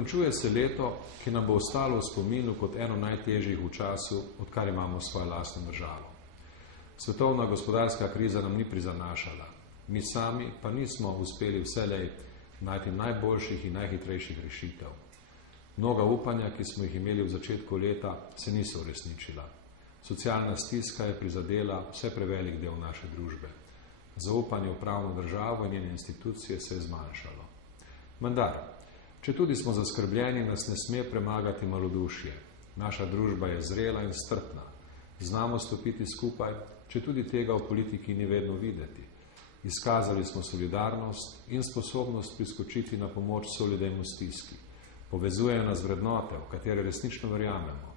Končuje se leto, ki nam bo ostalo v spominu kot eno najtežjih v času, odkar imamo svojo lastno državo. Svetovna gospodarska kriza nam ni prizanašala. Mi sami pa nismo uspeli vselej najti najboljših in najhitrejših rešitev. Mnoga upanja, ki smo jih imeli v začetku leta, se niso uresničila. Socialna stiska je prizadela vse prevelik del naše družbe. Zaupanje v pravno državo in njene institucije se je zmanjšalo. Vendar, če tudi smo zaskrbljeni, nas ne sme premagati malodušje. Naša družba je zrela in strpna. Znamo stopiti skupaj, če tudi tega v politiki ni vedno videti. Izkazali smo solidarnost in sposobnost priskočiti na pomoč soljudem v stiski. Povezujejo nas vrednote, v katere resnično verjamemo.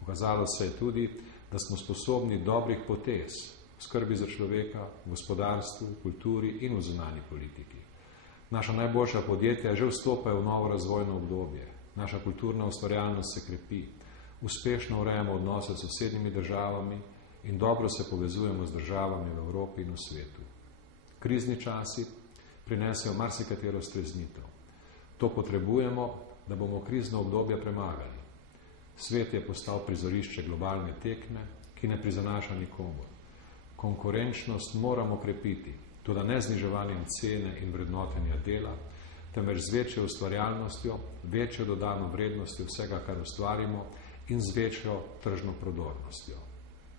Pokazalo se je tudi, da smo sposobni dobrih potez v skrbi za človeka, v gospodarstvu, v kulturi in v zunanji politiki. Naša najboljša podjetja že vstopajo v novo razvojno obdobje. Naša kulturna ustvarjalnost se krepi. Uspešno urejamo odnose s sosednjimi državami in dobro se povezujemo z državami v Evropi in v svetu. Krizni časi prinesejo marsikatero streznitev. To potrebujemo, da bomo krizno obdobje premagali. Svet je postal prizorišče globalne tekme, ki ne prizanaša nikomur. Konkurenčnost moramo krepiti, tudi ne zniževanjem cene in vrednotenja dela, temveč z večjo ustvarjalnostjo, večjo dodano vrednostjo vsega, kar ustvarimo, in z večjo tržno prodornostjo.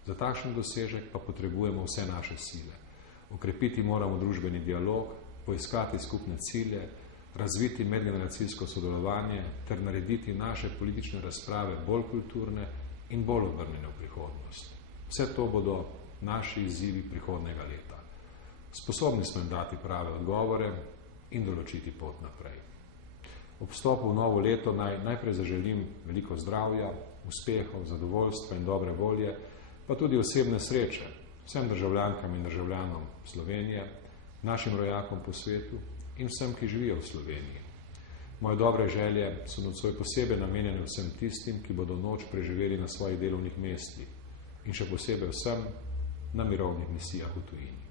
Za takšen dosežek pa potrebujemo vse naše sile. Okrepiti moramo družbeni dialog, poiskati skupne cilje, razviti medgeneracijsko sodelovanje ter narediti naše politične razprave bolj kulturne in bolj obrnjene v prihodnost. Vse to bodo naši izzivi prihodnega leta. Sposobni smo jim dati prave odgovore in določiti pot naprej. Ob vstopu v novo leto najprej zaželim veliko zdravja, uspehov, zadovoljstva in dobre volje, pa tudi osebne sreče vsem državljankam in državljanom Slovenije, našim rojakom po svetu in vsem, ki živijo v Sloveniji. Moje dobre želje so nocoj posebej namenjene vsem tistim, ki bodo noč preživeli na svojih delovnih mestih in še posebej vsem na mirovnih misijah v tujini.